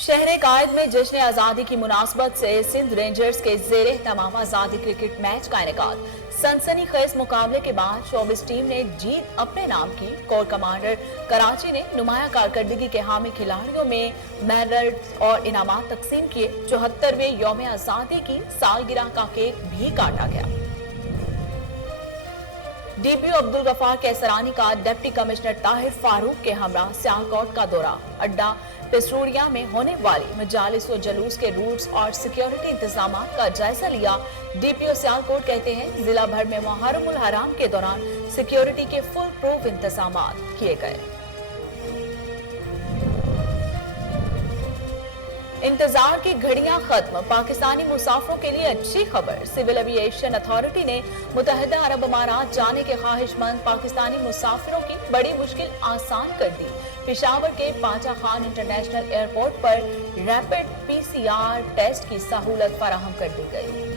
शहर कायद में जश्न आज़ादी की मुनासबत से सिंध रेंजर्स के ज़ेरे तमाम आज़ादी क्रिकेट मैच का इनेकाद। सनसनीखेज मुकाबले के बाद शोबिस टीम ने जीत अपने नाम की। कोर कमांडर कराची ने नुमाया कारकर्दगी के हामी खिलाड़ियों में मेडल्स और इनामात तकसीम किए। 74वें यौम आज़ादी की सालगिरह का केक भी काटा गया। डीपीओ अब्दुल गफार कैसरानी का डिप्टी कमिश्नर ताहिर फारूक के हमरा सियालकोट का दौरा। अड्डा पिसरूड़िया में होने वाली मजालिस व जलूस के रूट्स और सिक्योरिटी इंतजाम का जायजा लिया। डीपीओ सियालकोट कहते हैं जिला भर में मुहर्रमुल हराम के दौरान सिक्योरिटी के फुल प्रूफ इंतजाम किए गए। इंतजार की घड़ियां खत्म, पाकिस्तानी मुसाफिरों के लिए अच्छी खबर। सिविल एविएशन अथॉरिटी ने मुत्तहिदा अरब अमारात जाने के ख्वाहिशमंद पाकिस्तानी मुसाफिरों की बड़ी मुश्किल आसान कर दी। पेशावर के पांचा खान इंटरनेशनल एयरपोर्ट पर रैपिड PCR टेस्ट की सहूलत फराहम कर दी गई।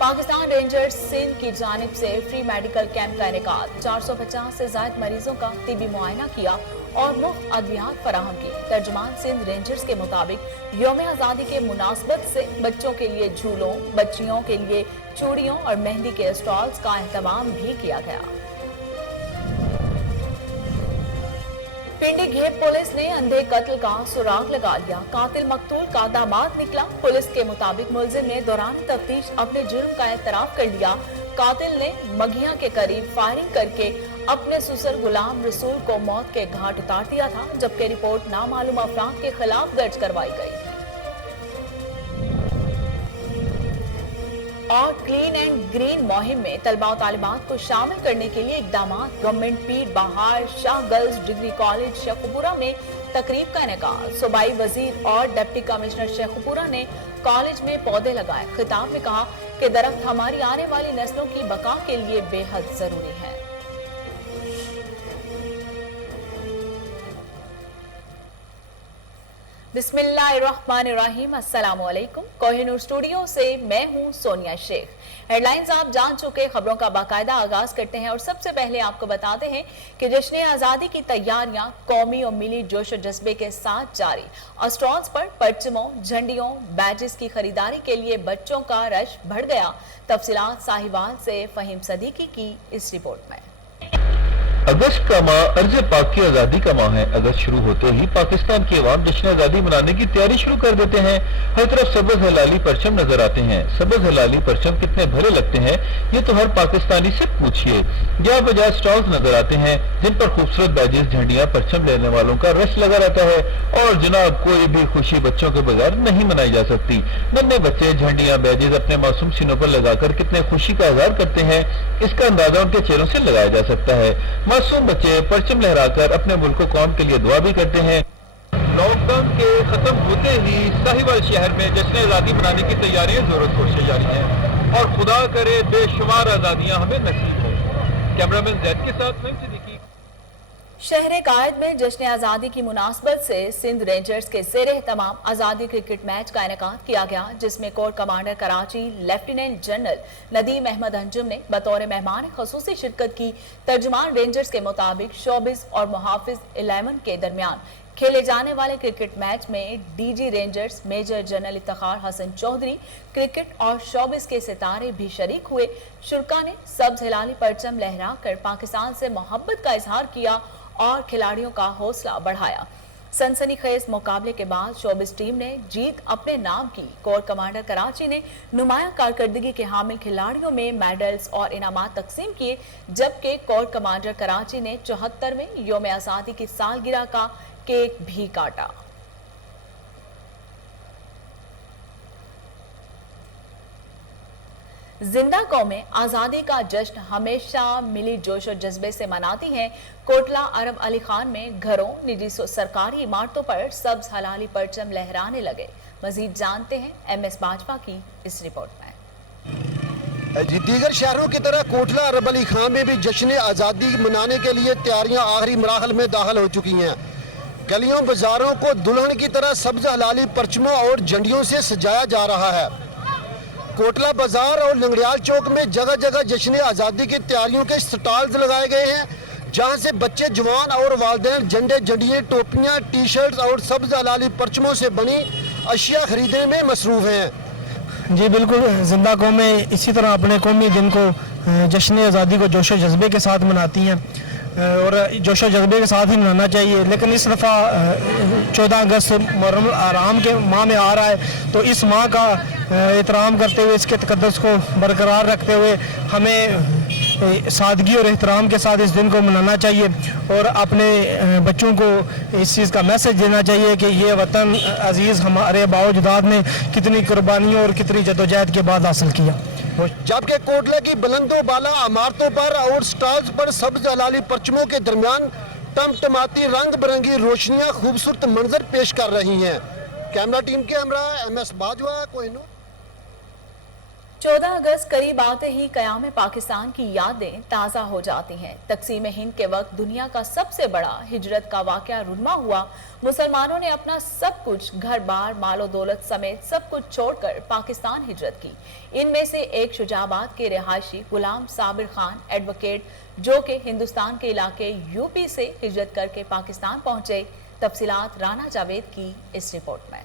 पाकिस्तान रेंजर्स सिंध की जानिब से फ्री मेडिकल कैंप का इनेकाद। 450 से ज्यादा मरीजों का तिबी मुआयना किया और मुफ्त अद्वियात फराहम की। तर्जुमान सिंध रेंजर्स के मुताबिक यौम आज़ादी के मुनासबत से बच्चों के लिए झूलों, बच्चियों के लिए चूड़ियों और मेहंदी के स्टॉल्स का एहतमाम भी किया गया। पिंडी घेप पुलिस ने अंधे कत्ल का सुराग लगा लिया। कातिल मकतूल का दामाद निकला। पुलिस के मुताबिक मुलजिम ने दौरान तफ्तीश अपने जुर्म का एतराफ कर लिया। कातिल ने मघिया के करीब फायरिंग करके अपने ससुर गुलाम रसूल को मौत के घाट उतार दिया था, जबकि रिपोर्ट नामालूम अफराद के खिलाफ दर्ज करवाई गई। और क्लीन एंड ग्रीन मुहिम में तलबा और तालिबात को शामिल करने के लिए इकदाम। गवर्नमेंट पीर बहार Shah girls degree college Sheikhupura में तकरीब का इनेकाद। सूबाई वजीर और डिप्टी कमिश्नर शेखुपुरा ने कॉलेज में पौधे लगाए। खिताब में कहा कि दरख्त हमारी आने वाली नस्लों की बका के लिए बेहद जरूरी है। बिस्मिल्लाहिर्रहमानिर्रहीम। अस्सलाम वालेकुम। कोहिनूर स्टूडियो से मैं हूं सोनिया शेख। हेडलाइंस आप जान चुके, खबरों का बाकायदा आगाज करते हैं और सबसे पहले आपको बताते हैं कि जश्न आज़ादी की तैयारियां कौमी और मिली जोश और जज्बे के साथ जारी। और स्टॉल्स पर परचमों, झंडियों, बैजेस की खरीदारी के लिए बच्चों का रश बढ़ गया। तफसीलात साहिवाल से फहीम सदीकी की इस रिपोर्ट में। अगस्त का माह अर्ज़ पाक की आज़ादी का माह है। अगस्त शुरू होते ही पाकिस्तान की अवाम जश्न आज़ादी मनाने की तैयारी शुरू कर देते हैं। हर तरफ सब्ज़ हलाली परचम नजर आते हैं। सब्ज़ हलाली परचम कितने भरे लगते हैं ये तो हर पाकिस्तानी से पूछिए। यहाँ बजाय स्टॉल्स नजर आते हैं जिन पर खूबसूरत बैजेस, झंडियाँ, परचम लेने वालों का रश लगा रहता है। और जनाब कोई भी खुशी बच्चों के बगैर नहीं मनाई जा सकती। नन्हे बच्चे झंडियाँ, बैजेस अपने मासूम सीनों पर लगाकर कितने खुशी का इज़हार करते हैं, इसका अंदाजा उनके चेहरों से लगाया जा सकता है। मासूम बच्चे परचम लहराकर अपने मुल्क कौम के लिए दुआ भी करते हैं। लॉकडाउन के खत्म होते ही साहिवाल शहर में जश्न आज़ादी मनाने की तैयारियां जोरों शोर से जारी हैं और खुदा करे बेशुमार आज़ादियां हमें नसीब हो। कैमरामैन जैद के साथ फहीम सिद्दीकी। शहर कायद में जश्न आज़ादी की मुनासबत से सिंध रेंजर्स के ज़ेरे तमाम आज़ादी क्रिकेट मैच का इनेकाद किया गया, जिसमें core commander Karachi lieutenant general Nadeem Ahmed Anjum ने बतौर मेहमान खसूसी शिरकत की। तर्जुमान रेंजर्स के मुताबिक शोबिस और मुहाफिज 11 के दरमियान खेले जाने वाले क्रिकेट मैच में DG rangers major general Iftikhar Hasan Chaudhry, cricket और शोबिस के सितारे भी शरीक हुए। शुरका ने सब्ज हिलाली परचम लहरा कर पाकिस्तान से मोहब्बत का इजहार किया और खिलाड़ियों का हौसला बढ़ाया। सनसनीखेज मुकाबले के बाद शोबिस टीम ने जीत अपने नाम की। कोर कमांडर कराची ने नुमाया कारकर्दगी के हामिल खिलाड़ियों में मेडल्स और इनामात तकसीम किए, जबकि कोर कमांडर कराची ने 74वें यौम आज़ादी की सालगिरह का केक भी काटा। जिंदा कौमें आज़ादी का जश्न हमेशा मिली जोश और जज्बे से मनाती हैं। कोटला अरब अली खान में घरों, निजी सरकारी इमारतों पर सब्ज हलाली परचम लहराने लगे। मजीद जानते हैं MS बाजवा की इस रिपोर्ट में। दीगर शहरों की तरह कोटला अरब अली खान में भी जश्न आज़ादी मनाने के लिए तैयारियां आखिरी मराहल में दाखिल हो चुकी हैं। गलियों बाजारों को दुल्हन की तरह सब्ज हलाली परचमों और झंडियों से सजाया जा रहा है। कोटला बाजार और लंगड़ियाल चौक में जगह जगह जश्न आज़ादी की तैयारियों के स्टॉल्स लगाए गए हैं, जहां से बच्चे जवान और वालिदैन झंडे झंडियाँ टोपियाँ टी शर्ट्स और सब्ज हलाली परचमों से बनी अशिया खरीदने में मसरूफ़ हैं। जी बिल्कुल, ज़िंदा कौमें इसी तरह अपने कौमी दिन को जश्न आज़ादी को जोश जज्बे के साथ मनाती हैं और जोश जज्बे के साथ ही मनाना चाहिए। लेकिन इस दफ़ा 14 अगस्त मुहर्रम आराम के माह में आ रहा है, तो इस माह का एहतराम करते हुए, इसके तक़द्दुस को बरकरार रखते हुए हमें सादगी और एहतराम के साथ इस दिन को मनाना चाहिए और अपने बच्चों को इस चीज़ का मैसेज देना चाहिए कि ये वतन अजीज़ हमारे बाओजदाद ने कितनी कुर्बानियों और कितनी जदोजहद के बाद हासिल किया। जबकि कोटले की बुलंदों बाला इमारतों पर और स्टॉल्स पर सब्ज हलाली परचमों के दरमियान टमटमाती रंग बिरंगी रोशनियां खूबसूरत मंजर पेश कर रही हैं। कैमरा टीम के हमरा MS बाजवा, कोहिनूर। 14 अगस्त करीब आते ही क़याम पाकिस्तान की यादें ताज़ा हो जाती हैं। तक़सीम हिंद के वक्त दुनिया का सबसे बड़ा हिजरत का वाक़या रुनमा हुआ। मुसलमानों ने अपना सब कुछ, घर बार, मालो दौलत समेत सब कुछ छोड़कर पाकिस्तान हिजरत की। इनमें से एक शुजाबाद के रिहायशी गुलाम साबिर खान एडवोकेट, जो कि हिंदुस्तान के इलाके यूपी से हिजरत करके पाकिस्तान पहुंचे। तफसीलात राना जावेद की इस रिपोर्ट में।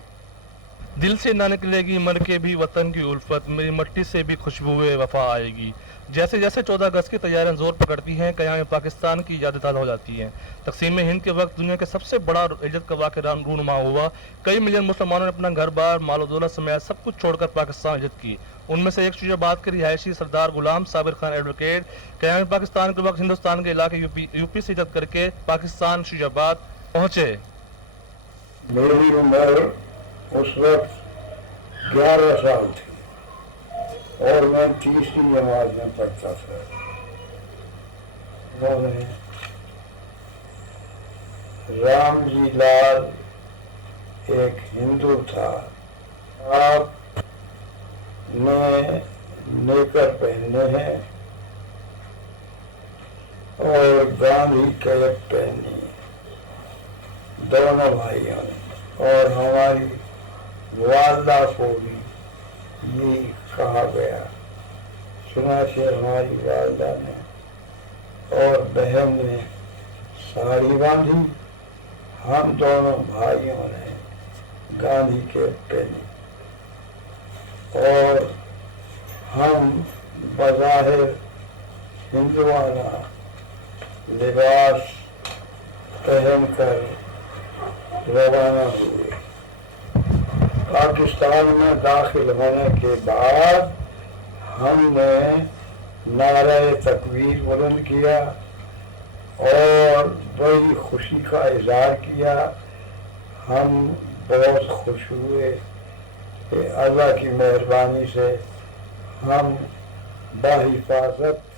दिल से ना निकलेगी मर के भी वतन की उल्फत, मेरी मट्टी से भी खुशबुए वफा आएगी। जैसे जैसे 14 अगस्त की तैयारियां जोर पकड़ती हैं, क़याम पाकिस्तान की यादें ताज़ा हो जाती हैं। तक़सीम हिंद के वक्त दुनिया के सबसे बड़ा हिजरत का वाक़या रूनुमा हुआ। कई मिलियन मुसलमानों ने अपना घर बार, मालो दौलत समेत सब कुछ छोड़कर पाकिस्तान हिजरत की। उनमें से एक शुजाबाद के रिहायशी सरदार गुलाम साबिर खान एडवोकेट, क़याम पाकिस्तान के वक्त हिंदुस्तान के इलाके यूपी से हिजरत करके पाकिस्तान शुजाबाद पहुँचे। मेरी उम्र उस वक्त 11 साल थी और मैं 30वीं जमात में पढ़ता था। उन्होंने राम जी लाल एक हिंदू था, आप ने नेकर पहने हैं और गांधी कैप पहनी है, दोनों भाइयों ने। और हमारी वालदा को भी ये कहा गया, सुनाशे हमारी वालदा ने और बहन ने साड़ी बांधी, हम दोनों भाइयों ने गांधी के पहनी और हम बज़ाहिर हिंदुआना लिबास पहनकर रवाना हुए। पाकिस्तान में दाखिल होने के बाद हमने नारे तकबीर बुलंद किया और बड़ी खुशी का इजहार किया। हम बहुत खुश हुए कि अल्लाह की मेहरबानी से हम बाहिफाजत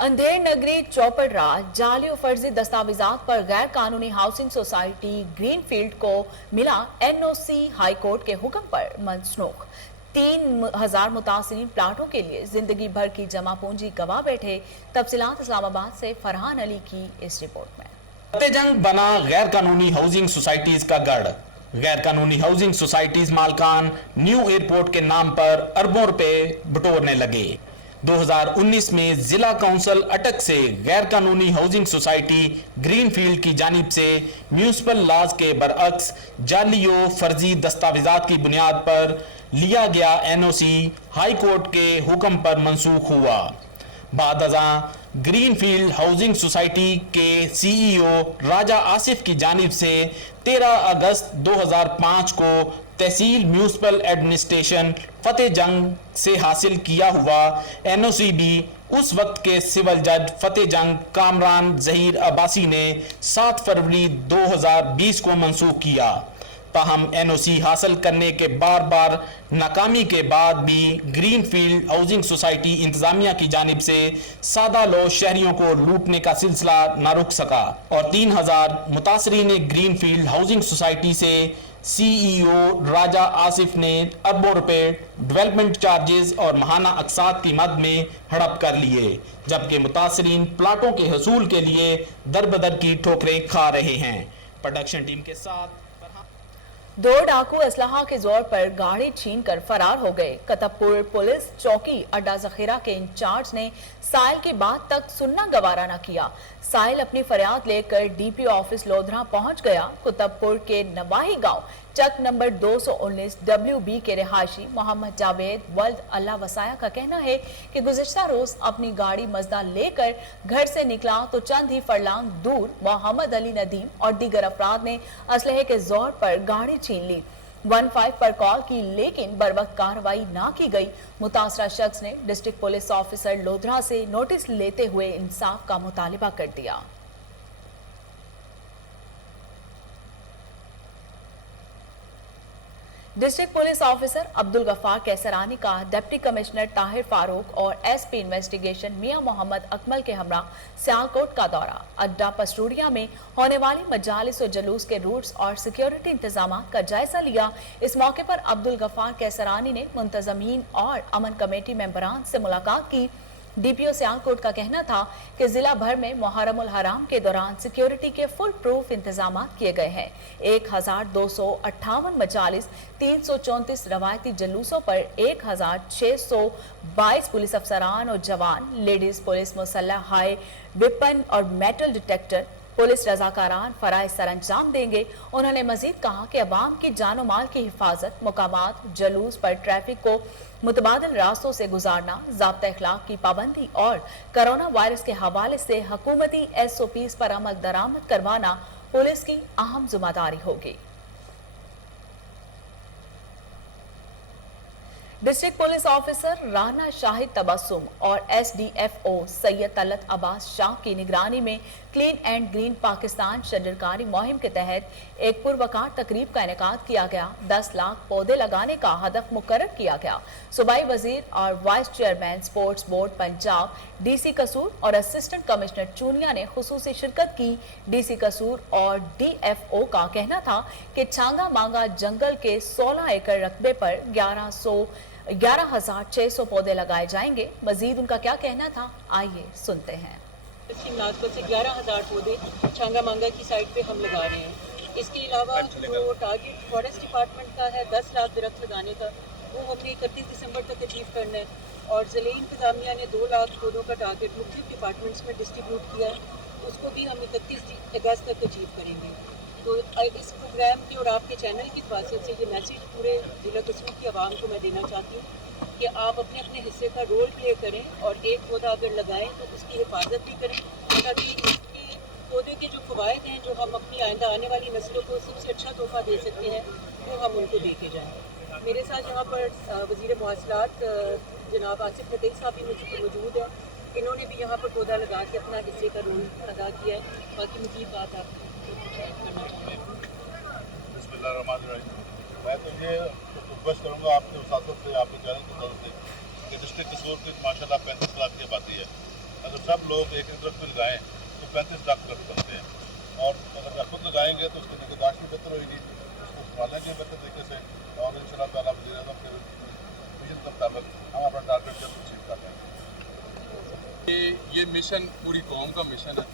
अंधेर नगरी चौपड़रा जाली और फर्जी दस्तावेजात पर गैर कानूनी हाउसिंग सोसाइटी ग्रीनफील्ड को मिला NOC हाई कोर्ट के हुक्म पर मनसूख। 3000 मुतासिरीन प्लाटों के लिए जिंदगी भर की जमा पूंजी गवा बैठे। तफसीलात इस्लामाबाद से फरहान अली की इस रिपोर्ट में। फतेहजंग बना गैर कानूनी हाउसिंग सोसाइटीज का गढ़। गैर कानूनी हाउसिंग सोसाइटीज मालकान न्यू एयरपोर्ट के नाम पर अरबों रुपए बटोरने लगे। 2019 में जिला काउंसिल अटक से गैर कानूनी हाउसिंग सोसाइटी ग्रीनफील्ड की जानिब से म्यूनिसिपल लॉज के बरअक्स जालियों फर्जी दस्तावेजात की बुनियाद पर लिया गया NOC हाई कोर्ट के हुक्म पर मंसूख हुआ। बाद अज़ां ग्रीनफील्ड हाउसिंग सोसाइटी के CEO राजा आसिफ की जानिब से 13 अगस्त 2005 को तहसील म्यूनिसिपल एडमिनिस्ट्रेशन फतेहजंग से हासिल किया हुआ NOC भी उस वक्त के सिविल जज फतेहजंग कामरान जहीर अब्बासी ने 7 फरवरी 2020 को मंसूख किया। ताहम NOC हासिल करने के बार बार नाकामी के बाद भी ग्रीनफील्ड हाउसिंग सोसाइटी इंतजामिया की जानिब से सादा लो शहरियों को लूटने का सिलसिला न रुक सका और 3000 मुतासरीन ग्रीनफील्ड हाउसिंग सोसाइटी से CEO राजा आसिफ ने अरबों रुपए डेवलपमेंट चार्जेस और महाना अकसात की मद में हड़प कर लिए, जबकि मुतासरीन प्लाटों के हसूल के लिए दर बदर की ठोकरें खा रहे हैं। प्रोडक्शन टीम के साथ दो डाकू असलहा के जोर पर गाड़ी छीनकर फरार हो गए। कतबपुर पुलिस चौकी अड्डा जखीरा के इंचार्ज ने साहिल की बात तक सुनना गवारा न किया। साहिल अपनी फरियाद लेकर डीपीओ ऑफिस लोधरा पहुंच गया। कुतुबपुर के नवाही गांव चक नंबर 219 WB के रिहायशी मोहम्मद जावेद वल्द अल्लाह वसाया का कहना है कि गुज़िश्ता रोज अपनी गाड़ी मजदा लेकर घर से निकला तो चंद ही फरलांग दूर मोहम्मद अली नदीम और दीगर अफराद ने असलहे के जोर पर गाड़ी छीन ली। 15 पर कॉल की लेकिन बर वक्त कार्रवाई ना की गई। मुतासरा शख्स ने डिस्ट्रिक्ट पुलिस ऑफिसर लोधरा से नोटिस लेते हुए इंसाफ का मुतालिबा कर दिया। District police officer Abdul Ghaffar Kaisrani का डिप्टी कमिश्नर ताहिर फारूक और एसपी इन्वेस्टिगेशन मियां मोहम्मद अकमल के हमरा सियालकोट का दौरा। अड्डा पस्टूरिया में होने वाली मजालिस और जलूस के रूट्स और सिक्योरिटी इंतजाम का जायजा लिया। इस मौके पर अब्दुल गफ्फार कैसरानी ने मुंतजमीन और अमन कमेटी मेंबरान से मुलाकात की। डीपीओ सियालकोट का कहना था कि जिला भर में मुहर्रमुल हराम के दौरान सिक्योरिटी के फुल प्रूफ इंतजाम किए गए हैं। 1258 मजालिस, 334 रवायती जलूसों पर 1622 पुलिस अफसरान और जवान, लेडीज पुलिस मुसल्लह हाई वेपन और मेटल डिटेक्टर पुलिस रजाकारान फराइज सर अंजाम देंगे। उन्होंने मजीद कहा कि अवाम की जानो माल की हिफाजत, मुकामात जलूस पर ट्रैफिक को मुतबादिल रास्तों से गुजारना, ज़ाब्ता इखलाक की पाबंदी और कोरोना वायरस के हवाले से हुकूमती SOPs पर अमल दरामद करवाना पुलिस की अहम जिम्मेदारी होगी। District police officer Rana Shahid Tabassum और SDFO सैयद तलत अब्बास शाह की निगरानी में क्लीन एंड ग्रीन पाकिस्तान शजरकारी मुहिम के तहत एक पुरवकार तकरीब का इनेकाद किया गया। 10 लाख पौधे लगाने का हदफ मुकर्रर किया गया। सूबाई वजीर और vice chairman sports board Punjab DC कसूर और असिस्टेंट कमिश्नर चूनिया ने खुसूसी शिरकत की। DC कसूर और DFO का कहना था कि छांगा मांगा जंगल के 16 एकड़ रकबे पर 11,600 पौधे लगाए जाएंगे। मजीद उनका क्या कहना था, आइए सुनते हैं। इसकी मुनासबत से 11,000 पौधे छांगा मांगा की साइड पे हम लगा रहे हैं। इसके अलावा जो टारगेट फॉरेस्ट डिपार्टमेंट का है 10 लाख दरख्त लगाने का, वो हमने 31 दिसंबर तक अचीव करना है। और ज़िले इंतज़ामिया ने 2 लाख पौधों का टारगेट मुख्तलिफ डिपार्टमेंट्स में डिस्ट्रीब्यूट किया है, उसको भी हम 31 अगस्त तक अचीव करेंगे। तो इस प्रोग्राम की और आपके चैनल की खासियत से ये मैसेज पूरे ज़िला कसूर की आवाम को मैं देना चाहती हूँ कि आप अपने अपने हिस्से का रोल प्ले करें और एक पौधा अगर लगाएं तो उसकी हिफाजत भी करें, ताकि इसके पौधे के जो फ़वाइद हैं, जो हम अपनी आइंदा आने वाली नस्लों को सबसे अच्छा तोहफा दे सकते हैं, वो हम उनको दे के जाएँ। मेरे साथ यहाँ पर वज़ीर मवासलात जनाब आसिफ नदीम साहब भी मौजूद हैं। इन्होंने भी यहाँ पर पौधा लगा के अपना हिस्से का रोल अदा किया है। बाकी मज़ीद बात आप करना चाहूँगा। मैं तो ये रिक्वेस्ट करूँगा आपके उस्ताद से, आपके चैनल की तरफ से कि डिस्ट्रिक्ट कसूर की माशाल्लाह 35 लाख की आबादी है। अगर सब लोग एक दरख्त भी लगाएँ तो 35 लाख दरख्त बनते हैं। और अगर खुद लगाएंगे तो उसकी निगहदाश्त भी बेहतर होगी, उसको संभालेंगे बेहतर तरीके से, और इंशाअल्लाह ताला वज़ीर आज़म के विजन के मुताबिक हम अपना टारगेट जल्द अचीव कर रहे हैं। ये मिशन पूरी कौम का मिशन है।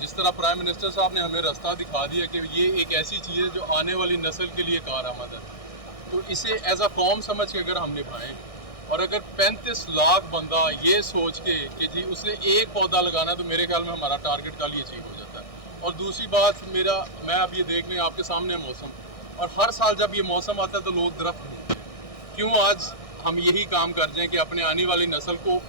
जिस तरह प्राइम मिनिस्टर साहब ने हमें रास्ता दिखा दिया कि ये एक ऐसी चीज़ है जो आने वाली नस्ल के लिए कारआमद है, तो इसे एज अ कौम समझ के अगर हम निभाएं, और अगर 35 लाख बंदा ये सोच के कि जी उसने एक पौधा लगाना, तो मेरे ख्याल में हमारा टारगेट कल ही अचीव हो जाता है। और दूसरी बात मैं अब ये देख लें आपके सामने मौसम, और हर साल जब ये मौसम आता है तो लोग दरख्त ढूंढते हैं। क्यों आज हम यही काम कर जाएँ कि अपने आने वाली नस्ल को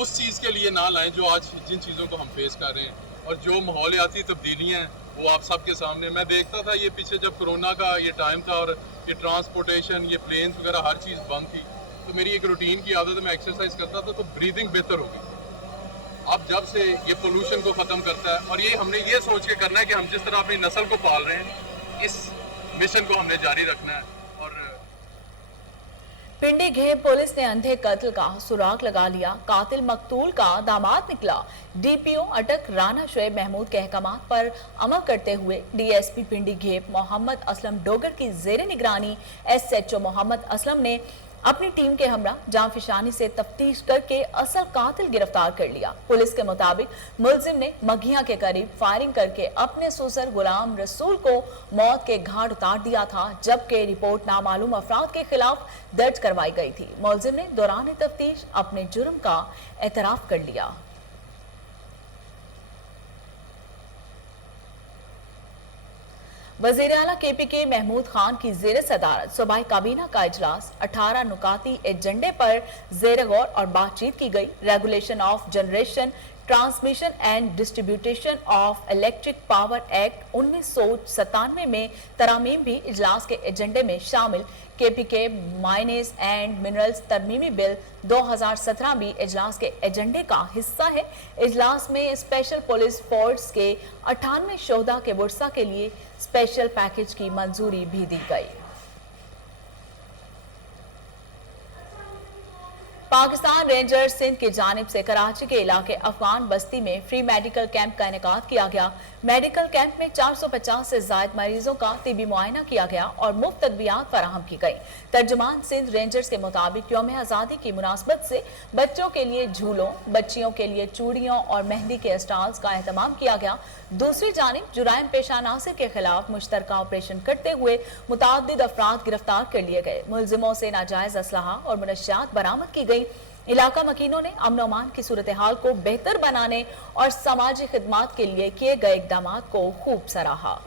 उस चीज़ के लिए ना लाएँ जो आज जिन चीज़ों को हम फेस कर रहे हैं। और जो माहौलियाती तब्दीलियाँ हैं वो आप सबके सामने, मैं देखता था ये पीछे जब कोरोना का ये टाइम था और ये ट्रांसपोर्टेशन, ये प्लेन्स वगैरह हर चीज़ बंद थी, तो मेरी एक रूटीन की आदत है, मैं एक्सरसाइज करता था तो ब्रीदिंग बेहतर हो गई। अब जब से ये पोल्यूशन को ख़त्म करता है, और ये हमने ये सोच के करना है कि हम जिस तरह अपनी नस्ल को पाल रहे हैं, इस मिशन को हमने जारी रखना है। और पिंडी घेब पुलिस ने अंधे कत्ल का सुराग लगा लिया। कातिल मकतूल का दामाद निकला। DPO अटक राना शुएब महमूद के अहकामात पर अमल करते हुए DSP पिंडी घेब मोहम्मद असलम डोगर की जेर निगरानी SHO मोहम्मद असलम ने अपनी टीम के हमरा जांफिशानी से तफ्तीश करके असल कातिल गिरफ्तार कर लिया। पुलिस के मुताबिक मुलजिम ने मघिया के करीब फायरिंग करके अपने ससुर गुलाम रसूल को मौत के घाट उतार दिया था, जबकि रिपोर्ट नामालूम अफराद के खिलाफ दर्ज करवाई गई थी। मुलजिम ने दौरान तफ्तीश अपने जुर्म का एतराफ कर लिया। वज़ीर आला KPK महमूद खान की ज़ेर सदारत सूबाई काबीना का इजलास 18 नुकाती एजेंडे पर ज़ेर गौर और बातचीत की गई। Regulation of generation, transmission and distribution of electric power act 1997 में तरामीम भी इजलास के एजेंडे में शामिल। KPK mineness and minerals तरमीमी bill 2017 भी इजलास के एजेंडे का हिस्सा है। इजलास में स्पेशल पुलिस फोर्स के 98 शोहदा के वर्सा के लिए स्पेशल पैकेज की मंजूरी भी दी गई। पाकिस्तान रेंजर्स सिंध की जानिब से कराची के इलाके अफगान बस्ती में फ्री मेडिकल कैंप का इनेकाद किया गया। मेडिकल कैंप में 450 से ज्यादा मरीजों का तिबी मुआयना किया गया और मुफ्त अद्वियात फराहम की गई। तर्जुमान सिंध रेंजर्स के मुताबिक यौम आज़ादी की मुनासबत से बच्चों के लिए झूलों, बच्चियों के लिए चूड़ियों और मेहंदी के स्टॉल्स का एहतमाम किया गया। दूसरी जानिब जुराइम पेशा नासिर के खिलाफ मुश्तरका ऑपरेशन करते हुए मुताद्दिद अफराद गिरफ्तार कर लिए गए। मुलजिमों से नाजायज असलहा और मुनशियात बरामद की गई। इलाका मकीनों ने अमन अमान की सूरत हाल को बेहतर बनाने और समाजी खिदमात के लिए किए गए इक़दामात को खूब सराहा।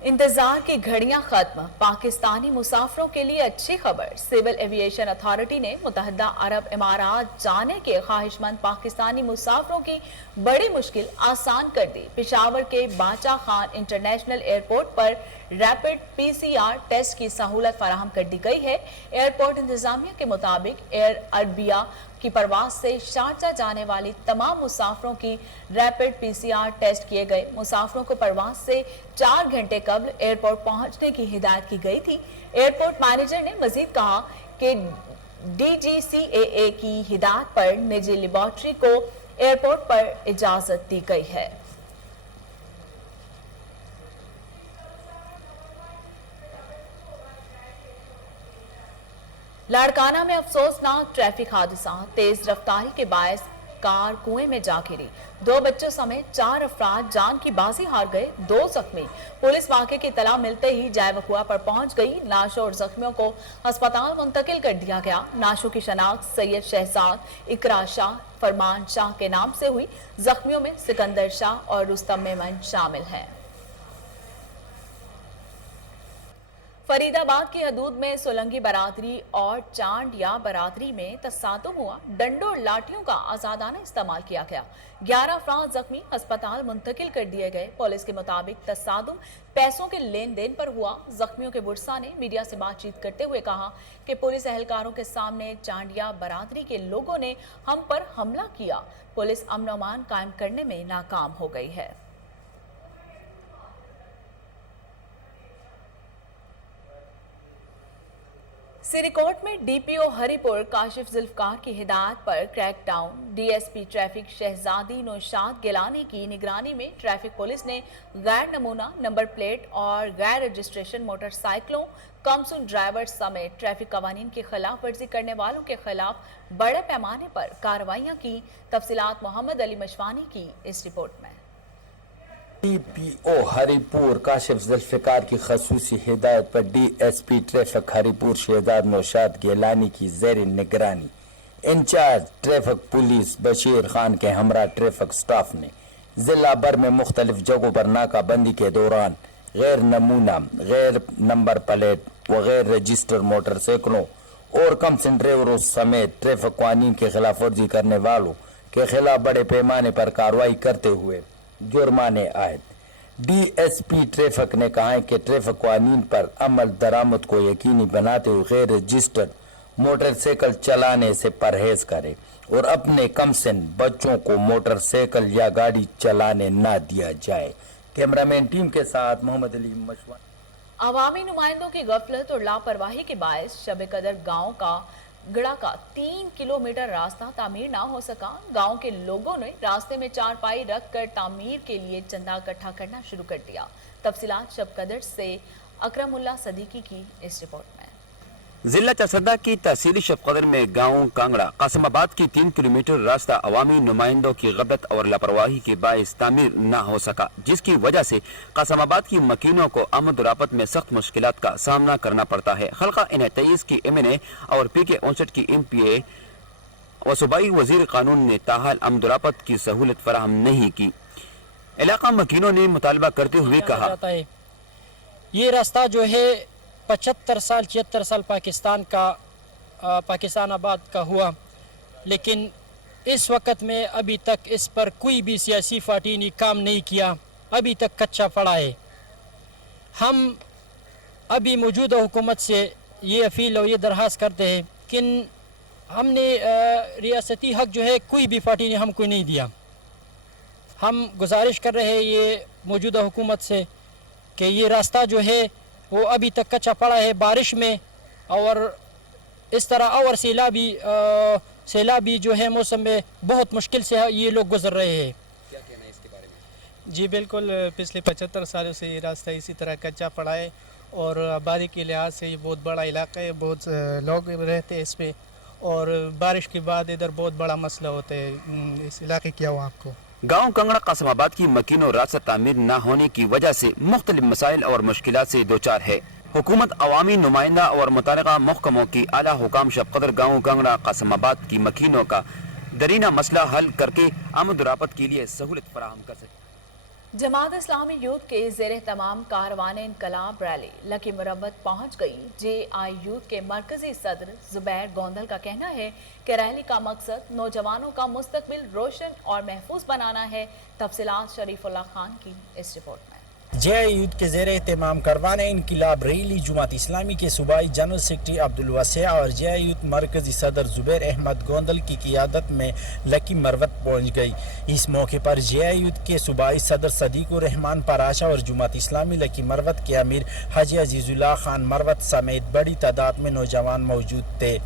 इंतजार की घड़ियां खत्म, पाकिस्तानी मुसाफिरों के लिए अच्छी खबर। सिविल एविएशन अथॉरिटी ने मुत्तहिदा अरब इमारात जाने के ख्वाहिशमंद पाकिस्तानी मुसाफिरों की बड़ी मुश्किल आसान कर दी। पेशावर के बाचा खान इंटरनेशनल एयरपोर्ट पर रैपिड PCR टेस्ट की सहूलत फराहम कर दी गई है। एयरपोर्ट इंतजामिया के मुताबिक एयर अरबिया की परवाज से शारजा जाने वाली तमाम मुसाफिरों की रैपिड PCR टेस्ट किए गए। मुसाफिरों को परवाज से 4 घंटे कबल एयरपोर्ट पहुंचने की हिदायत की गई थी। एयरपोर्ट मैनेजर ने मजीद कहा कि DGCAA की हिदायत पर निजी लेबोरेटरी को एयरपोर्ट पर इजाजत दी गई है। लाड़काना में अफसोसनाक ट्रैफिक हादसा, तेज रफ्तारी के बायस कार कुएं में जा गिरी। 2 बच्चों समेत 4 अफराद जान की बाजी हार गए, 2 जख्मी। पुलिस वाक़े की इत्तला मिलते ही जाए वक़ुआ पर पहुंच गई। लाशों और जख्मियों को अस्पताल मुंतकिल कर दिया गया। नाशों की शनाख्त सैयद शहजाद, इकरा शाह, फरमान शाह के नाम से हुई। जख्मियों में सिकंदर शाह और रुस्तम मेमन शामिल हैं। फरीदाबाद की हदूद में सोलंगी बरादरी और चांडिया बरादरी में तसादुम हुआ। डंडों और लाठियों का आजादाना इस्तेमाल किया गया। 11 अफराद जख्मी, अस्पताल मुंतकिल कर दिए गए। पुलिस के मुताबिक तसादुम पैसों के लेन देन पर हुआ। जख्मियों के बुरसा ने मीडिया से बातचीत करते हुए कहा कि पुलिस एहलकारों के सामने चांडिया बरादरी के लोगों ने हम पर हमला किया। पुलिस अमन अमान कायम करने में नाकाम हो गई है। सिरीकोट में DPO हरिपुर काशिफ जुल्फकार की हिदायत पर क्रैकडाउन। DSP ट्रैफिक शहजादी नौशाद गिलानी की निगरानी में ट्रैफिक पुलिस ने गैर नमूना नंबर प्लेट और गैर रजिस्ट्रेशन मोटरसाइकिलों, कमसुन ड्राइवर समेत ट्रैफिक कवानीन की खिलाफ वर्जी करने वालों के खिलाफ बड़े पैमाने पर कार्रवाइयां की। तफसीलात मोहम्मद अली मशवानी की इस रिपोर्ट में। DPO हरिपुर काशिफ जुल्फिकार की खसूसी हिदायत पर DSP ट्रैफिक हरिपुर शहजाद नौशाद गिलानी की ज़ेर निगरानी incharge traffic police Bashir Khan के हमरा ट्रैफिक स्टाफ ने जिला भर में मुख्तलिफ जगहों पर नाकाबंदी के दौरान गैर नमूना, गैर नंबर प्लेट व गैर रजिस्टर मोटरसाइकिलों और कमसिन ड्राइवरों समेत ट्रैफिक कानून के खिलाफ वर्जी करने वालों के खिलाफ बड़े पैमाने पर कार्रवाई करते हुए जुर्माने आयद। DSP ट्रैफिक ने कहा है कि ट्रैफिक कानून पर अमल दरामद को यकीनी बनाते हुए गैर रजिस्टर्ड मोटरसाइकिल चलाने से परहेज करे और अपने कमसिन बच्चों को मोटरसाइकिल या गाड़ी चलाने न दिया जाए। कैमरामैन टीम के साथ मोहम्मद अली मशवानी। अवामी नुमाइंदों की गफलत और लापरवाही के बायस शब कदर गांव का गड़ा का 3 किलोमीटर रास्ता तामीर ना हो सका। गांव के लोगों ने रास्ते में चारपाई रखकर तामीर के लिए चंदा इकट्ठा करना शुरू कर दिया। तफसीलात शबकदर से अकरमुल्ला सदीकी की इस रिपोर्ट में। जिला चरसदा की तहसील शबकदर में गांव कांगड़ा कासमाबाद की 3 किलोमीटर रास्ता अवामी नुमाइंदों की गफलत और लापरवाही के बायस तामीर न हो सका, जिसकी वजह से कासमाबाद की मकीनों को आमद रापत में सख्त मुश्किलात का सामना करना पड़ता है। हल्का 23 की MNA और PK 59 की MPA और सूबाई वजीर कानून ने ताहाल आमद रापत की सहूलत फराहम नहीं की। इलाका मकीनों ने मुतालबा करते हुए कहा, ये रास्ता जो है 75 साल पाकिस्तान आबाद का हुआ, लेकिन इस वक्त में अभी तक इस पर कोई भी सियासी पार्टी ने काम नहीं किया, अभी तक कच्चा पड़ा है। हम अभी मौजूदा हुकूमत से ये अपील और ये दरख्वास्त करते हैं कि हमने रियासती हक जो है कोई भी पार्टी ने हमको नहीं दिया। हम गुजारिश कर रहे हैं ये मौजूदा हुकूमत से कि ये रास्ता जो है वो अभी तक कच्चा पड़ा है बारिश में, और इस तरह और सैलाबी जो है मौसम में बहुत मुश्किल से ये लोग गुजर रहे हैं। क्या कहना है इसके बारे में? जी बिल्कुल, पिछले 75 सालों से ये रास्ता इसी तरह कच्चा पड़ा है और आबादी के लिहाज से ये बहुत बड़ा इलाका है, बहुत लोग रहते हैं इस पर, और बारिश के बाद इधर बहुत बड़ा मसला होता है इस इलाके क्या हुआ आपको। गांव कांगड़ा कासमाबाद की मकीनों रास्ता तामीर न होने की वजह से मुख्तलिफ मसाइल और मुश्किलात से दो चार है। हुकूमत अवामी नुमाइंदा और मुतालिका महकमों की आला हुकाम शबकदर गांव कांगड़ा कासमाबाद की मकीनों का दरीना मसला हल करके आमद रापत के लिए सहूलत फराहम कर सके। जमात इस्लामी यूथ के ज़ेर तमाम कारवान इनकलाब रैली लकी मुरब्बत पहुंच गई। JI यूथ के मरकजी सदर जुबैर गोंदल का कहना है कि रैली का मकसद नौजवानों का मुस्तकबिल रोशन और महफूज बनाना है। तफसीलात शरीफुल्लाह खान की इस रिपोर्ट में। JI यूथ के ज़ेर एहतमाम करवाने इनकलाब रैली जुमात इस्लामी के सूबाई जनरल सेक्रेटरी अब्दुल वसिया और JI यूथ मरकजी सदर जुबैर अहमद गोंदल की क़ियादत में लकी मरवत पहुँच गई। इस मौके पर JI यूथ के सूबाई सदर सदीकुर रहमान पराशा और जुमात इस्लामी लकी मरवत के अमीर हाजी अजीजुल्लाह खान मरवत समेत बड़ी तादाद में नौजवान मौजूद थे।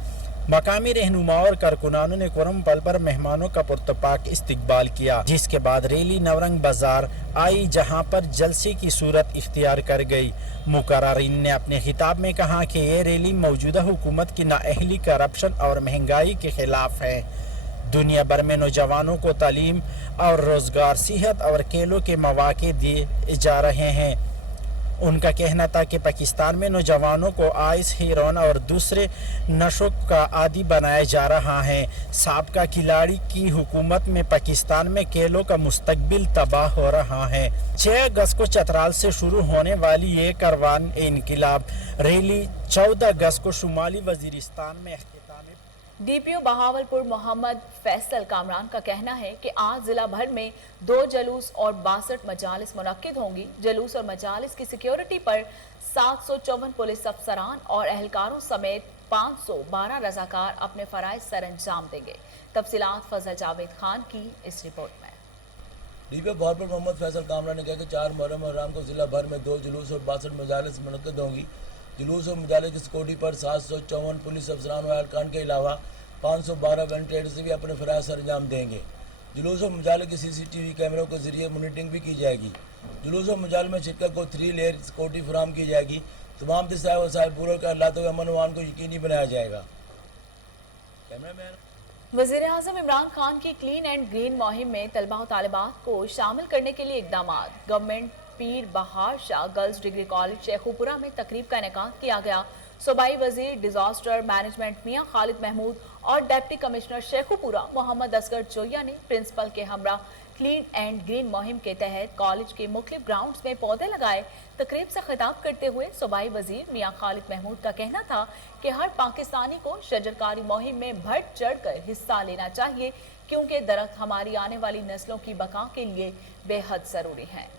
मकामी रहनुमा और कारकुनानों ने कुरम पल पर मेहमानों का पुरतपाक इस्तकबाल किया, जिसके बाद रैली नवरंग बाजार आई, जहां पर जलसे की सूरत इख्तियार कर गई। मुकर्ररीन ने अपने खिताब में कहा कि ये रैली मौजूदा हुकूमत की नाअहली, करप्शन और महंगाई के खिलाफ है। दुनिया भर में नौजवानों को तालीम और रोजगार, सेहत और खेलों के मौके दिए जा रहे हैं। उनका कहना था कि पाकिस्तान में नौजवानों को आइस, हेरोइन और दूसरे नशों का आदी बनाया जा रहा है। साबका खिलाड़ी की हुकूमत में पाकिस्तान में खेलों का मुस्तकबिल तबाह हो रहा है। 6 अगस्त को चतराल से शुरू होने वाली ये कारवान इनकलाब रैली 14 अगस्त को शुमाली वजीरिस्तान में DPO बहावलपुर मोहम्मद फैसल कामरान का कहना है कि आज जिला भर में 2 जलूस और 62 मजालिस मुनक्किद होंगी। जलूस और मजालिस की सिक्योरिटी पर 754 पुलिस अफसरान और एहलकारों समेत 512 रजाकार अपने फराइज सर अंजाम देंगे। तफसीलात फजल जावेद खान की इस रिपोर्ट में। DPO बहावलपुर मोहम्मद फैसल कामरान ने कहा कि 4 मुहर्रम और रमज़ान को जिला भर में 2 जुलूस और 62 मजालिस मुनक्किद होंगी। जुलूस और मजालिस की सिक्योरिटी पर 754 पुलिस अफसरान और एहलकान के अलावा 512 वॉलंटियर्स भी अपने फराइज सर अंजाम देंगे। जुलूस और मजालिस की CCTV कैमरों के जरिए मॉनिटरिंग भी की जाएगी। जुलूस और मजालिस में शिरकत को 3 लेयर सिक्योरिटी फराहम की जाएगी। तमाम दिशा वसाइल पूरा कर लाते हुए अमन अमान को यकीनी बनाया जाएगा। वज़ीर आज़म इमरान खान की क्लीन एंड ग्रीन मुहिम में तलबा और तालिबात को शामिल करने के लिए इक़दाम। गवर्नमेंट पीर बहार Shah girls degree college Sheikhupura में तकरीब का इनेकाद किया गया। सूबाई वजीर डिजास्टर मैनेजमेंट मियां खालिद महमूद और डिप्टी कमिश्नर शेखुपुरा मोहम्मद असगर जोया ने प्रिंसिपल के हमरा क्लीन एंड ग्रीन मुहिम के तहत कॉलेज के मुख्तलिफ ग्राउंड्स में पौधे लगाए। तकरीब से खिताब करते हुए सूबाई वजीर मियां खालिद महमूद का कहना था कि हर पाकिस्तानी को शजरकारी मुहिम में बढ़ चढ़ कर हिस्सा लेना चाहिए, क्योंकि दरख्त हमारी आने वाली नस्लों की बका के लिए बेहद ज़रूरी हैं।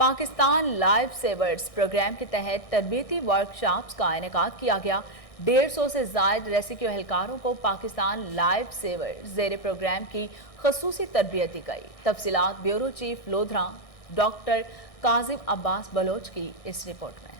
पाकिस्तान लाइफ सेवर्स प्रोग्राम के तहत तरबियती वर्कशॉप्स का इनेकाद किया गया। 150 से जायद रेस्क्यू एहलकारों को पाकिस्तान लाइफ सेवर ज़ेरे प्रोग्राम की खसूसी तरबियत दी गई। तफसीलात bureau chief Lodhran doctor Kazim Abbas Baloch की इस रिपोर्ट में।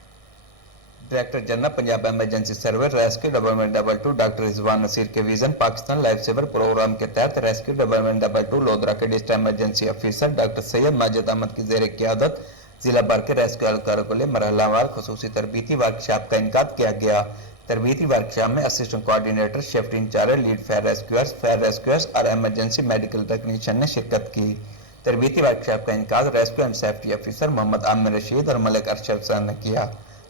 Director general Punjab emergency service rescue डबलमेंट 22 डॉक्टर रिजवान नसीर के vision Pakistan life saver programme के तहत रेस्क्यू डबलमेंट 22 लोधरा के district emergency officer doctor Syed Majid Ahmad की ज़ेर क़यादत जिला भर के रेस्क्यू एहलकारों को लिए मरहलावार खसूसी तरबीती वर्कशॉप का इनकाद किया गया। तरबीती वर्कशॉप में assistant coordinator, shift incharge, lead fire rescuers और एमरजेंसी मेडिकल टेक्नीशियन ने शिरकत की। तरबीती वर्कशॉप का इनकाद rescue and safety officer Mohammad Aamir Rashid और मलिक अरशद सर ने किया।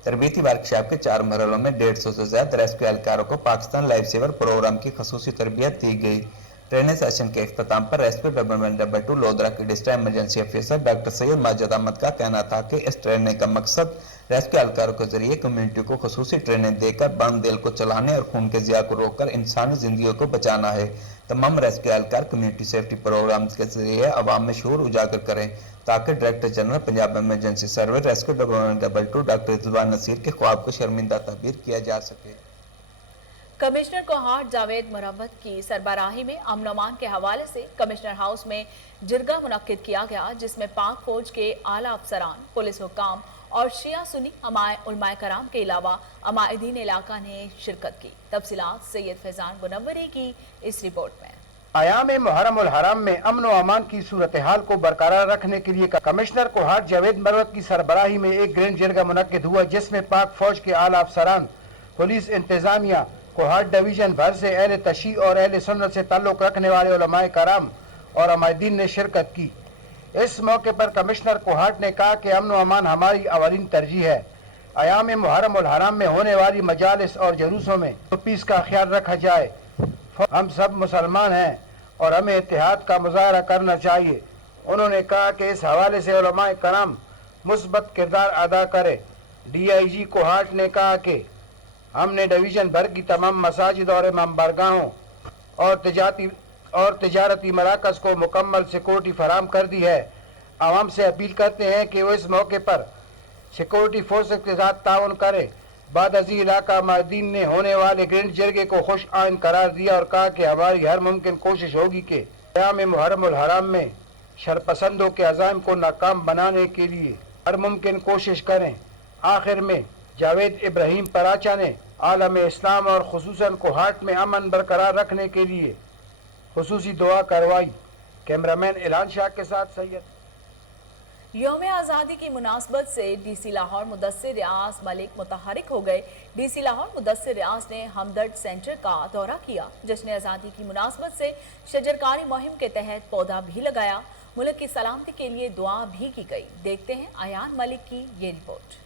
तरबीती वर्कशॉप के 4 मरहलों में 150 से ज्यादा रेस्क्यू एहलकारों को पाकिस्तान लाइफ सेवर प्रोग्राम की खसूसी तरबियत दी गई। ट्रेनिंग सेशन के इख्तिताम पर रेस्क्यू डबलमेंट 22 लोधरा के district emergency officer doctor Syed Majid Ahmed का कहना था कि इस ट्रेनिंग का मकसद रेस्क्यू एहलकारों के जरिए कम्युनिटी को खसूसी ट्रेनिंग देकर बम दिल को चलाने और खून के ज़िया को रोककर इंसानी जिंदगियों को बचाना है। तमाम रेस्क्यू एहलकार कम्युनिटी सेफ्टी प्रोग्राम के जरिए अवाम में शूर उजागर करें ताकि director general Punjab emergency service rescue डबलमेंट 22 डॉक्टर रिजवान नसीर के ख्वाब को शर्मिंदा ताबीर किया जा सके। कमिश्नर कोहाट जावेद मुरव्वत की सरबराही में अमन अमान के हवाले से कमिश्नर हाउस में जिरगा मुनक्किद किया गया, जिसमें पाक फौज के आला अफसरान, पुलिस हुक्काम और शिया सुन्नी उलमाए कराम के अलावा अमायदीन इलाका ने शिरकत की। तफसीलात सैयद फैजान मुनव्वरी की इस रिपोर्ट में। आयाम मुहर्रम उल हराम में अमन व अमान की सूरत हाल को बरकरार रखने के लिए कमिश्नर कोहाट जावेद मुरव्वत की सरबराही में एक ग्रैंड जिरगा मुनक्किद हुआ, जिसमें पाक फौज के आला अफसरान, पुलिस इंतजामिया, कोहाट डिवीजन भर से अहले तशी और अहले सुन्नत से ताल्लुक रखने वाले उलमाए कराम और अमायदीन ने शिरकत की। इस मौके पर कमिश्नर कोहाट ने कहा कि अमन व अमान हमारी अवलीन तरजीह है। आयाम मुहर्रम उल हराम में होने वाली मजालिस और जुलूसों में पीस का ख्याल रखा जाए। हम सब मुसलमान हैं और हमें इत्तेहाद का मुजाहरा करना चाहिए। उन्होंने कहा कि इस हवाले से उलमाए कराम मुस्बत किरदार अदा करे। DIG कोहाट ने कहा कि हमने डिवीजन भर की तमाम मसाजिद और इमाम बारगाहों और तिजारती मराकज़ को मुकम्मल सिक्योरिटी फराम कर दी है। आवाम से अपील करते हैं कि वो इस मौके पर सिक्योरिटी फोर्सेस के साथ ताउन करें। बाद अजी इलाका मादीन ने होने वाले ग्रैंड जिरगे को खुश आइन करार दिया और कहा कि हमारी हर मुमकिन कोशिश होगी कि क़याम मुहर्रम उल हराम में शरपसंदों के अज़ाइम को नाकाम बनाने के लिए हर मुमकिन कोशिश करें। आखिर में जावेद इब्राहिम पराचा ने आलम इस्लाम और खुसूसन कोहाट में अमन बरकरार रखने के लिए खुसूसी दुआ करवाई। कैमरामैन इलान शाह के साथ सैयद। यौम आज़ादी की मुनासबत से DC लाहौर मुदस्सिर रियाज मलिक मुतहरिक हो गए। DC लाहौर मुदस्सिर रियाज ने हमदर्द सेंटर का दौरा किया। जश्न आज़ादी की मुनासबत से शजरकारी मुहिम के तहत पौधा भी लगाया। मुल्क की सलामती के लिए दुआ भी की गई। देखते हैं अयान मलिक की ये रिपोर्ट।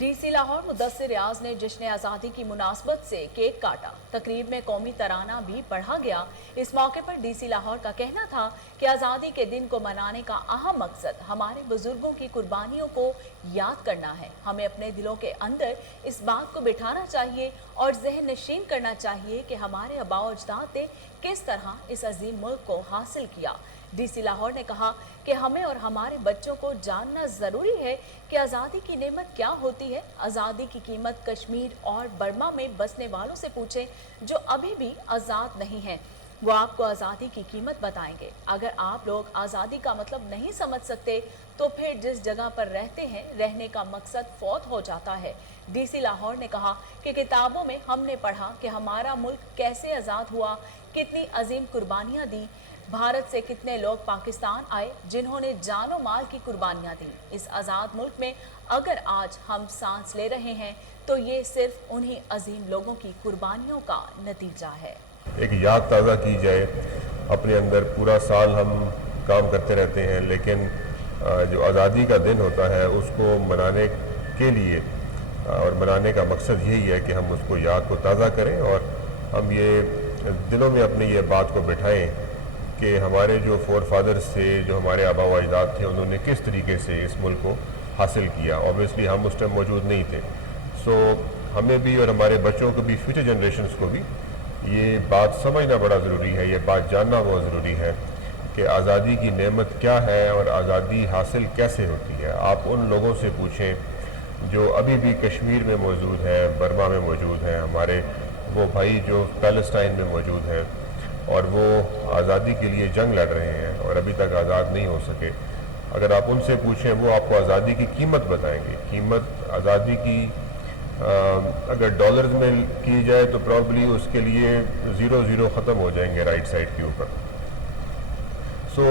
DC लाहौर मुदस्सिर रियाज ने जश्न आज़ादी की मुनासबत से केक काटा। तकरीब में कौमी तराना भी पढ़ा गया। इस मौके पर DC लाहौर का कहना था कि आज़ादी के दिन को मनाने का अहम मकसद हमारे बुजुर्गों की कुर्बानियों को याद करना है। हमें अपने दिलों के अंदर इस बात को बिठाना चाहिए और जहन नशीन करना चाहिए कि हमारे आबा व अजदाद ने किस तरह इस अजीम मुल्क को हासिल किया। DC लाहौर ने कहा कि हमें और हमारे बच्चों को जानना ज़रूरी है कि आज़ादी की नेमत क्या होती है। आज़ादी की कीमत कश्मीर और बर्मा में बसने वालों से पूछें जो अभी भी आज़ाद नहीं हैं, वो आपको आज़ादी की कीमत बताएंगे। अगर आप लोग आज़ादी का मतलब नहीं समझ सकते तो फिर जिस जगह पर रहते हैं रहने का मकसद फौत हो जाता है। DC लाहौर ने कहा कि किताबों में हमने पढ़ा कि हमारा मुल्क कैसे आज़ाद हुआ, कितनी अजीम कुर्बानियाँ दी। भारत से कितने लोग पाकिस्तान आए जिन्होंने जानो माल की कुर्बानियाँ दी। इस आज़ाद मुल्क में अगर आज हम सांस ले रहे हैं तो ये सिर्फ उन्हीं अजीम लोगों की कुर्बानियों का नतीजा है। एक याद ताज़ा की जाए। अपने अंदर पूरा साल हम काम करते रहते हैं, लेकिन जो आज़ादी का दिन होता है उसको मनाने के लिए और मनाने का मकसद यही है कि हम उसको याद को ताज़ा करें और हम ये दिलों में अपनी ये बात को बिठाएं कि हमारे जो फोर फादर्स थे, जो हमारे आबा व अजदाद थे, उन्होंने किस तरीके से इस मुल्क को हासिल किया। ऑब्वियसली हम उस टाइम मौजूद नहीं थे। सो हमें भी और हमारे बच्चों को भी, फ्यूचर जनरेशन्स को भी ये बात समझना बड़ा ज़रूरी है, ये बात जानना बहुत ज़रूरी है کہ آزادی کی نعمت کیا ہے اور آزادی حاصل کیسے ہوتی ہے. آپ ان لوگوں سے پوچھیں جو ابھی بھی کشمیر میں موجود ہیں, برما میں موجود ہیں, ہمارے وہ بھائی جو پیلسٹائن میں موجود ہیں اور وہ آزادی کے لیے جنگ لڑ رہے ہیں اور ابھی تک آزاد نہیں ہو سکے. اگر آپ ان سے پوچھیں وہ آپ کو آزادی کی قیمت بتائیں گے. قیمت آزادی کی اگر ڈالرز میں کی جائے تو پرابلی اس کے لیے 0 ختم ہو جائیں گے رائٹ سائڈ کے اوپر. سو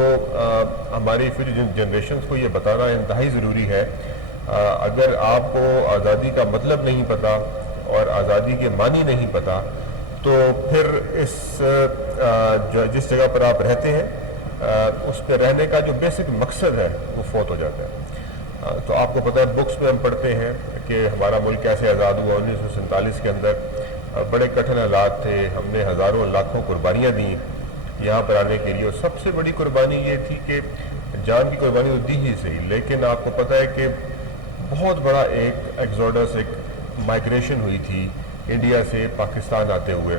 ہماری فیوچر جنریشنز کو یہ بتانا انتہائی ضروری ہے. اگر آپ کو آزادی کا مطلب نہیں پتہ اور آزادی کے معنی نہیں پتہ تو پھر جس جگہ پر آپ رہتے ہیں اس پہ رہنے کا جو بیسک مقصد ہے وہ فوت ہو جاتا ہے. تو آپ کو پتہ ہے بکس میں ہم پڑھتے ہیں کہ ہمارا ملک کیسے آزاد ہوا. 1947 کے اندر بڑے کٹھن حالات تھے, ہم نے ہزاروں لاکھوں قربانیاں دیں یہاں پر آنے کے لیے, اور سب سے بڑی قربانی یہ تھی کہ جان کی قربانی تو دی ہی صحیح, لیکن آپ کو پتہ ہے کہ بہت بڑا ایک ایگزوڈس, ایک مائگریشن ہوئی تھی انڈیا سے پاکستان آتے ہوئے,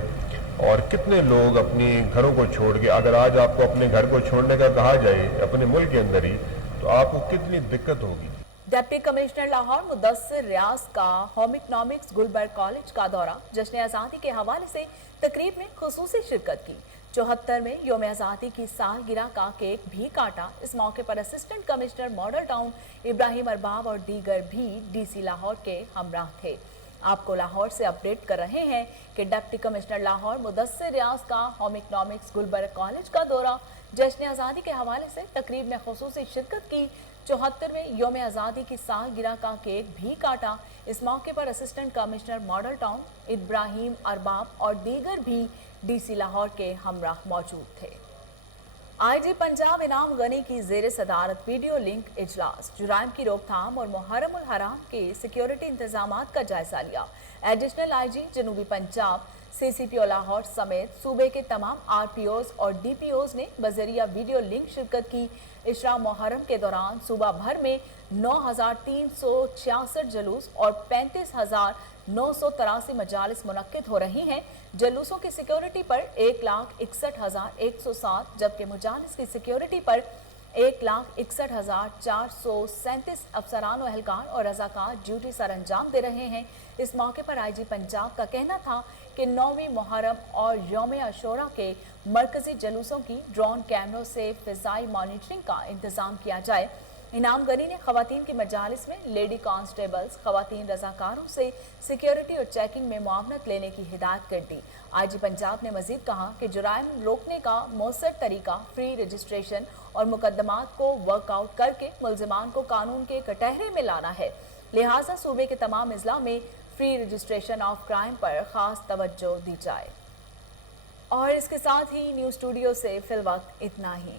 اور کتنے لوگ اپنی گھروں کو چھوڑ کے, اگر آج آپ کو اپنے گھر کو چھوڑنے کا کہا جائے اپنے ملک کے اندر ہی تو آپ کو کتنی دقت ہوگی. ڈپٹی کمشنر لاہور مدثر ریاض کا ہوم اکنامکس گلبرگ کالج کا دورہ جشن آزادی کے حوالے سے تقریب میں خصوصی شرکت کی. 74 میں یوم آزادی کی سالگرہ کا کیک بھی کاٹا. اس موقع پر اسسٹنٹ کمشنر ماڈل ٹاؤن ابراہیم ارباب اور دیگر بھی ڈی سی لاہور کے ہمراہ تھے. آپ کو لاہور سے اپڈیٹ کر رہے ہیں کہ ڈپٹی کمشنر لاہور مدثر ریاض کا ہوم اکنامکس گلبرگ کالج کا دورہ جشن آزادی کے حوالے سے تقریب میں خصوصی شرکت کی. 74 میں یوم آزادی کی سالگرہ کا کیک بھی کاٹا. اس موقع پر اسسٹنٹ کمشنر ماڈل ٹاؤن ابراہیم ارباب اور دیگر بھی ڈی سی لاہور کے ہمراہ موجود تھے. آئی جی پنجاب انعام غنی کی زیر صدارت ویڈیو لنک اجلاس جرائم کی روک تھام اور محرم الحرام کے سیکیورٹی انتظامات کا جائزہ لیا. ایڈیشنل آئی جی جنوبی پنجاب سی سی پی او لاہور سمیت صوبے کے تمام آر پی اوز اور ڈی پی اوز نے بذریعہ ویڈیو لنک شرکت کی. اشراء محرم کے دوران صوبہ بھر میں 9,366 جلوس اور 35,983 مجالس منعقد ہو رہی ہیں. جلوسوں کی سیکیورٹی پر 1,61,107 جبکہ مجالس کی سیکیورٹی پر 1,61,437 افسران و اہلکار اور رضاکار ڈیوٹی سر انجام دے رہے ہیں. اس موقع پر آئی جی پنجاب کا کہنا تھا کہ 9ویں محرم اور یوم عاشورہ کے مرکزی جلوسوں کی ڈرون کیمروں سے فضائی مانیٹرنگ کا انتظام کیا جائے. انعام غنی نے خواتین کی مجالس میں لیڈی کانسٹیبلز خواتین رضاکاروں سے سیکیورٹی اور چیکنگ میں معاونت لینے کی ہدایت کر دی. آئی جی پنجاب نے مزید کہا کہ جرائم روکنے کا مؤثر طریقہ فری رجسٹریشن اور مقدمات کو ورک آؤٹ کر کے ملزمان کو قانون کے کٹہرے میں لانا ہے. لہٰذا صوبے کے تمام اضلاع میں فری رجسٹریشن آف کرائم پر خاص توجہ دی جائے. اور اس کے ساتھ ہی نیوز اسٹوڈیو سے فی الوقت اتنا ہی.